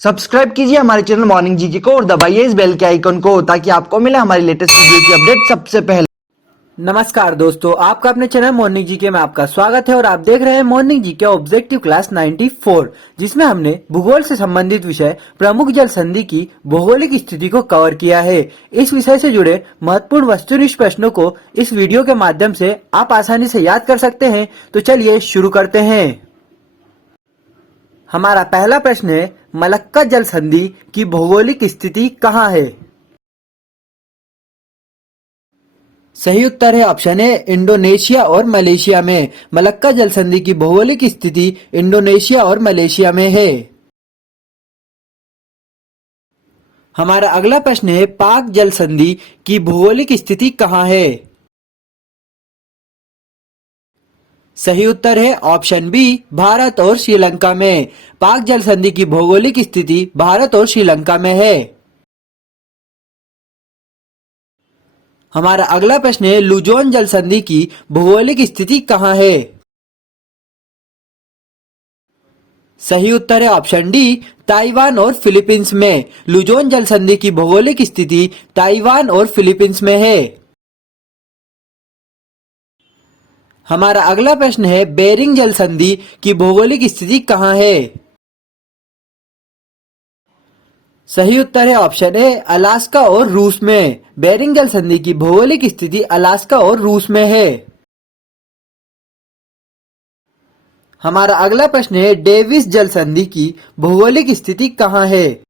Subscribe कीजिए हमारे channel morning GK को और दबाइए इस बेल के आइकन को ताकि आपको मिले हमारी लेटेस्ट वीडियो की अपडेट सबसे पहले। नमस्कार दोस्तों, आपका अपने चैनल मॉर्निंग जीके में आपका स्वागत है और आप देख रहे हैं मॉर्निंग जीके ऑब्जेक्टिव क्लास 94, जिसमें हमने भूगोल से संबंधित विषय प्रमुख जल संधि की भौगोलिक स्थिति को कवर किया है। इस विषय से जुड़े महत्वपूर्ण वस्तुनिष्ठ प्रश्नों को इस वीडियो के माध्यम से आप आसानी से याद कर सकते हैं। तो चलिए शुरू करते हैं। हमारा पहला प्रश्न है, मलक्का जल संधि की भौगोलिक स्थिति कहाँ है? सही उत्तर है ऑप्शन ए, इंडोनेशिया और मलेशिया में। मलक्का जल संधि की भौगोलिक स्थिति इंडोनेशिया और मलेशिया में है। हमारा अगला प्रश्न है, पाक जल संधि की भौगोलिक स्थिति कहाँ है? सही उत्तर है ऑप्शन बी, भारत और श्रीलंका में। पाक जल संधि की भौगोलिक स्थिति भारत और श्रीलंका में है। हमारा अगला प्रश्न है, लुजोन जल संधि की भौगोलिक स्थिति कहाँ है? सही उत्तर है ऑप्शन डी, ताइवान और फिलीपींस में। लुजोन जल संधि की भौगोलिक स्थिति ताइवान और फिलीपींस में है। हमारा अगला प्रश्न है, बेरिंग जल संधि की भौगोलिक स्थिति कहाँ है? सही उत्तर है ऑप्शन ए, अलास्का और रूस में। बेरिंग जल संधि की भौगोलिक स्थिति अलास्का और रूस में है। हमारा अगला प्रश्न है, डेविस जल संधि की भौगोलिक स्थिति कहाँ है?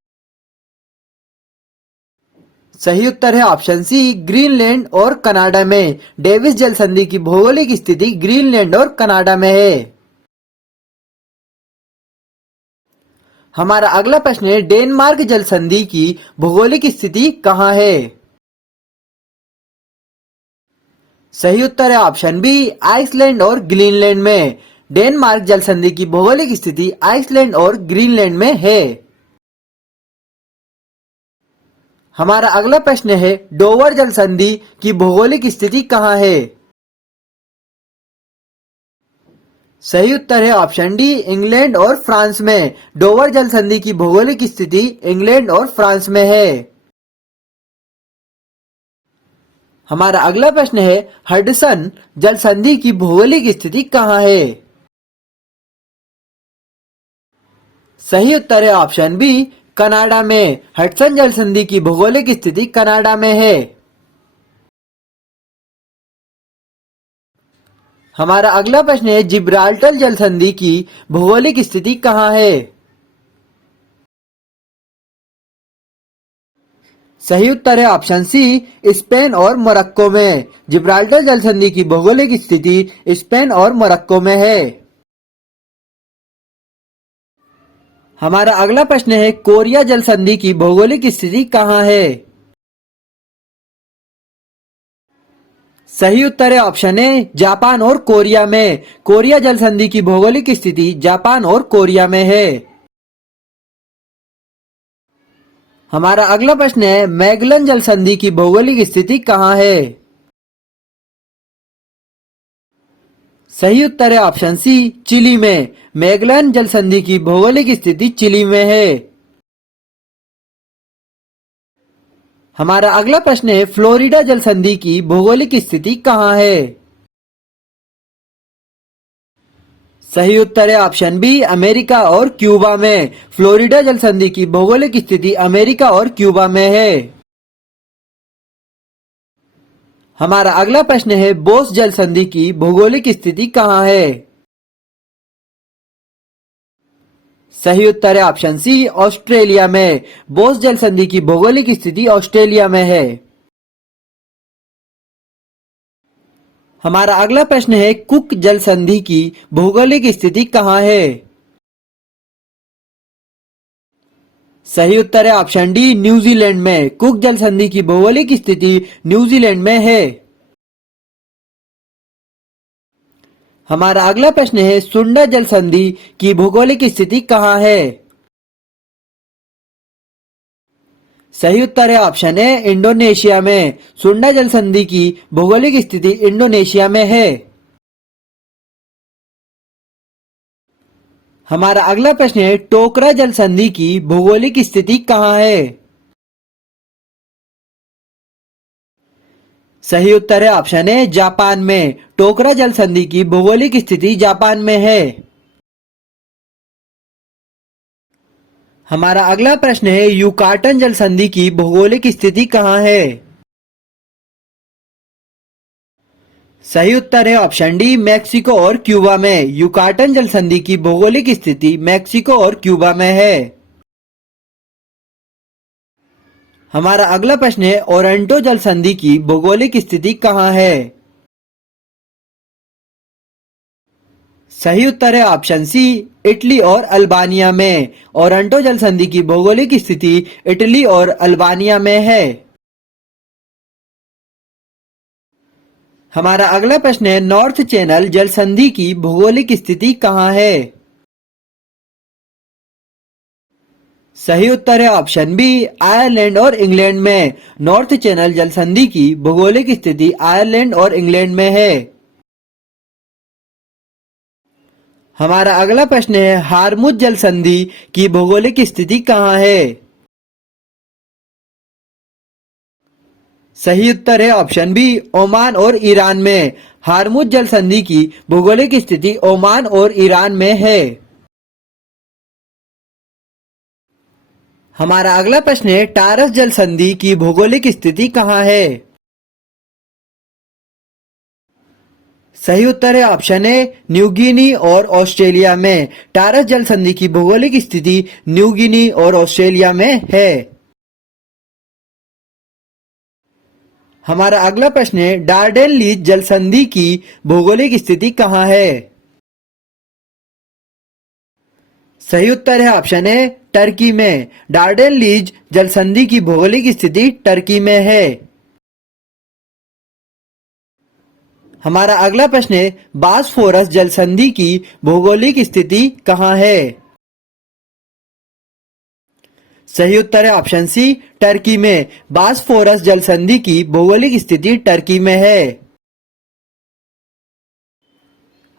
सही उत्तर है ऑप्शन सी, ग्रीनलैंड और कनाडा में। डेविस जल संधि की भौगोलिक स्थिति ग्रीनलैंड और कनाडा में है। हमारा अगला प्रश्न है, डेनमार्क जल संधि की भौगोलिक स्थिति कहाँ है? सही उत्तर है ऑप्शन बी, आइसलैंड और ग्रीनलैंड में। डेनमार्क जल संधि की भौगोलिक स्थिति आइसलैंड और ग्रीनलैंड में है। हमारा अगला प्रश्न है, डोवर जल संधि की भौगोलिक स्थिति कहाँ है? सही उत्तर है ऑप्शन डी, इंग्लैंड और फ्रांस में। डोवर जल संधि की भौगोलिक स्थिति इंग्लैंड और फ्रांस में है। हमारा अगला प्रश्न है, हडसन जल संधि की भौगोलिक स्थिति कहाँ है? सही उत्तर है ऑप्शन बी, कनाडा में। हडसन जल संधि की भौगोलिक स्थिति कनाडा में है। हमारा अगला प्रश्न है, जिब्राल्टर जल संधि की भौगोलिक स्थिति कहाँ है? सही उत्तर है ऑप्शन सी, स्पेन और मोरक्को में। जिब्राल्टर जल संधि की भौगोलिक स्थिति स्पेन और मोरक्को में है। हमारा अगला प्रश्न है, कोरिया जल संधि की भौगोलिक स्थिति कहाँ है? सही उत्तर है ऑप्शन ए, जापान और कोरिया में। कोरिया जल संधि की भौगोलिक स्थिति जापान और कोरिया में है। हमारा अगला प्रश्न है, मैगलन जल संधि की भौगोलिक स्थिति कहाँ है? सही उत्तर है ऑप्शन सी, चिली में। मैगलन जल संधि की भौगोलिक स्थिति चिली में है। हमारा अगला प्रश्न है, फ्लोरिडा जल संधि की भौगोलिक स्थिति कहाँ है? सही उत्तर है ऑप्शन बी, अमेरिका और क्यूबा में। फ्लोरिडा जल संधि की भौगोलिक स्थिति अमेरिका और क्यूबा में है। हमारा अगला प्रश्न है, बोस जल संधि की भौगोलिक स्थिति कहाँ है? सही उत्तर है ऑप्शन सी, ऑस्ट्रेलिया में। बोस जल संधि की भौगोलिक स्थिति ऑस्ट्रेलिया में है। हमारा अगला प्रश्न है, कुक जल संधि की भौगोलिक स्थिति कहाँ है? सही उत्तर है ऑप्शन डी, न्यूजीलैंड में। कुक जल संधि की भौगोलिक स्थिति न्यूजीलैंड में है। हमारा अगला प्रश्न है, सुंडा जल संधि की भौगोलिक स्थिति कहाँ है? सही उत्तर है ऑप्शन ए, इंडोनेशिया में। सुंडा जल संधि की भौगोलिक स्थिति इंडोनेशिया में है। हमारा अगला प्रश्न है, टोकरा जल संधि की भौगोलिक स्थिति कहाँ है? सही उत्तर है ऑप्शन ए जापान में। टोकरा जल संधि की भौगोलिक स्थिति जापान में है। हमारा अगला प्रश्न है, युकाटन जल संधि की भौगोलिक स्थिति कहाँ है? सही उत्तर है ऑप्शन डी मैक्सिको और क्यूबा में। युकाटन जल संधि की भौगोलिक स्थिति मैक्सिको और क्यूबा में है। हमारा अगला प्रश्न है, ओरंटो जल संधि की भौगोलिक स्थिति कहाँ है? सही उत्तर है ऑप्शन सी इटली और अल्बानिया में। ओरंटो जल संधि की भौगोलिक स्थिति इटली और अल्बानिया में है। हमारा अगला प्रश्न है, नॉर्थ चैनल जल संधि की भौगोलिक स्थिति कहाँ है? सही उत्तर है ऑप्शन बी आयरलैंड और इंग्लैंड में। नॉर्थ चैनल जल संधि की भौगोलिक स्थिति आयरलैंड और इंग्लैंड में है। हमारा अगला प्रश्न है, हारमुज जल संधि की भौगोलिक स्थिति कहाँ है? सही उत्तर है ऑप्शन बी ओमान और ईरान में। हारमुज जल संधि की भौगोलिक स्थिति ओमान और ईरान में है। हमारा अगला प्रश्न है, टारस जल संधि की भौगोलिक स्थिति कहाँ है? सही उत्तर है ऑप्शन ए न्यू गिनी और ऑस्ट्रेलिया में। टारस जल संधि की भौगोलिक स्थिति न्यू गिनी और ऑस्ट्रेलिया में है। हमारा अगला प्रश्न है, डार्डेन लीज जल संधि की भौगोलिक स्थिति कहाँ है? सही उत्तर है ऑप्शन ए टर्की में। डार्डेन लीज जल संधि की भौगोलिक स्थिति टर्की में है। हमारा अगला प्रश्न है, बासफोरस जल संधि की भौगोलिक स्थिति कहाँ है? सही उत्तर है ऑप्शन सी टर्की में। बासफोरस जल संधि की भौगोलिक स्थिति टर्की में है।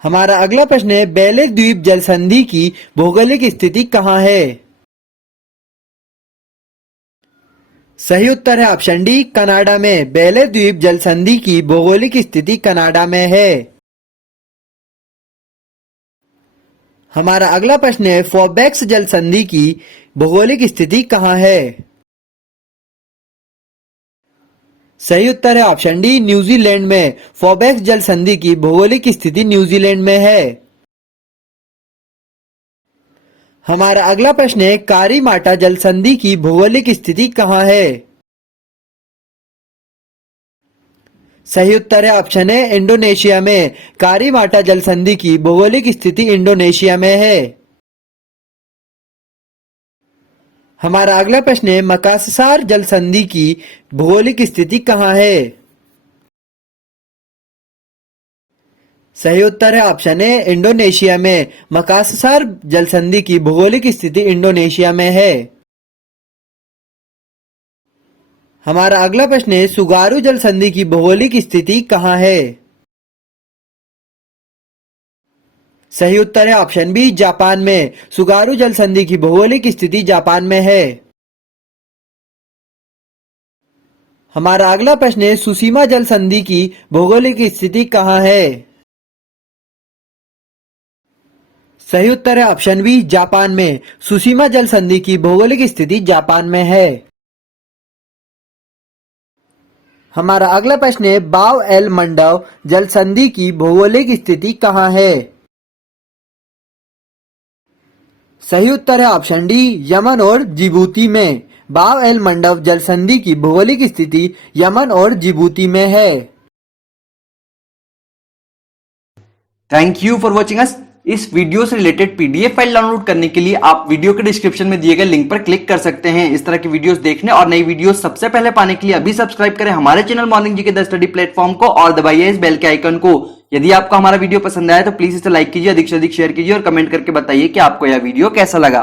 हमारा अगला प्रश्न है, बेले द्वीप जल संधि की भौगोलिक स्थिति कहाँ है? सही उत्तर है ऑप्शन डी कनाडा में। बेले द्वीप जल संधि की भौगोलिक स्थिति कनाडा में है। हमारा अगला प्रश्न है, फोबेक्स जल संधि की भौगोलिक स्थिति कहाँ है? सही उत्तर है ऑप्शन डी न्यूजीलैंड में। फोबेक्स जल संधि की भौगोलिक स्थिति न्यूजीलैंड में है। हमारा अगला प्रश्न है, कारीमाटा जल संधि की भौगोलिक स्थिति कहाँ है? सही उत्तर है ऑप्शन है इंडोनेशिया में। कारीमाटा जल संधि की भौगोलिक स्थिति इंडोनेशिया में है। हमारा अगला प्रश्न है, मकाससार जल संधि की भौगोलिक स्थिति कहाँ है? सही उत्तर है ऑप्शन ए इंडोनेशिया में। मकाससार जल संधि की भौगोलिक स्थिति इंडोनेशिया में है। हमारा अगला प्रश्न है, सुगारू जल संधि की भौगोलिक स्थिति कहाँ है? सही उत्तर है ऑप्शन बी जापान में। सुगारू जल संधि की भौगोलिक स्थिति जापान में है। हमारा अगला प्रश्न है, सुसीमा जल संधि की भौगोलिक स्थिति कहाँ है? सही उत्तर है ऑप्शन बी जापान में। सुसीमा जल संधि की भौगोलिक स्थिति जापान में है। हमारा अगला प्रश्न है, बाव एल मंडव जल संधि की भौगोलिक स्थिति कहाँ है? सही उत्तर है ऑप्शन डी यमन और जिबूती में। बाव एल मंडव जल संधि की भौगोलिक स्थिति यमन और जिबूती में है। Thank you for watching us. इस वीडियो से रिलेटेड पीडीएफ फाइल डाउनलोड करने के लिए आप वीडियो के डिस्क्रिप्शन में दिए गए लिंक पर क्लिक कर सकते हैं। इस तरह की वीडियोस देखने और नई वीडियोस सबसे पहले पाने के लिए अभी सब्सक्राइब करें हमारे चैनल मॉर्निंग जी के द स्टडी प्लेटफॉर्म को और दबाइए इस बेल के आइकन को। यदि आपको हमारा वीडियो पसंद आया तो प्लीज इसे लाइक कीजिए, अधिक से अधिक शेयर कीजिए और कमेंट करके बताइए कि आपको यह वीडियो कैसा लगा।